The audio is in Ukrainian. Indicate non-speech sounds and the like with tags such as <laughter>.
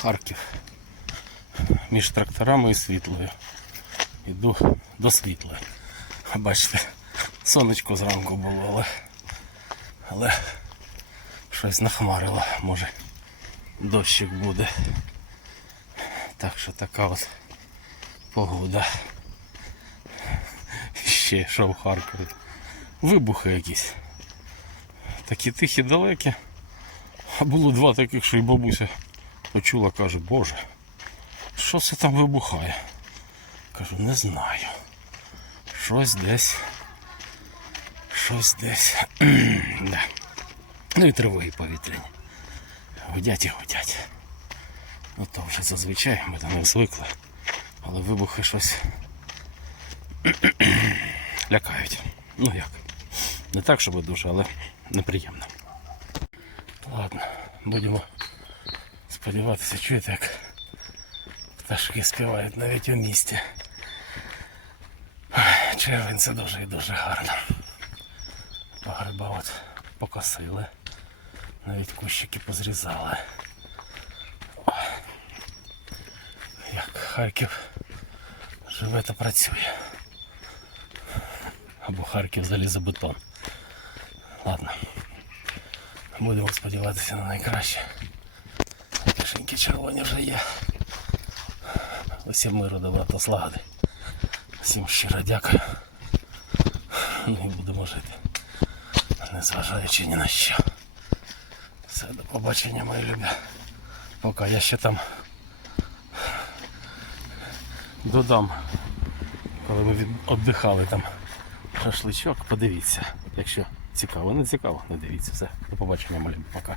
Харків. Між тракторами і світлою. Іду до світлої. Бачите, сонечко зранку було, але, але щось нахмарило, може дощик буде. Так що така от погода. Ще що в Харкові. Вибухи якісь. Такі тихі далекі. А було два таких, що і бабуся почула, каже, Боже, що це там вибухає? Кажу, не знаю. Щось десь. Щось десь. <clears throat> да. Ну і тривоги повітряні. Гудять і гудять. Ну то вже зазвичай ми до них звикли. Але вибухи щось <clears throat> лякають. Ну як? Не так, щоб дуже, але неприємно. Ладно, будемо сподіватися, чуєте, як пташки співають навіть у місті. Червень це дуже і дуже гарно. Погреба от покосили. Навіть кущики позрізали. Ой, Як Харків живе та працює. Або Харків залізобетон. Ладно. Будемо сподіватися на найкраще. Кишеньки червоні вже є. Усім миру, добра та слагоди. Всім щиро дякую. Ну і будемо жити. Незважаючи ні на що. Все, до побачення, мої любі. Поки я ще там додам, коли ми віддихали там шашличок, подивіться. Якщо цікаво, не цікаво, не дивіться. Все, до побачення, мої любі. Пока.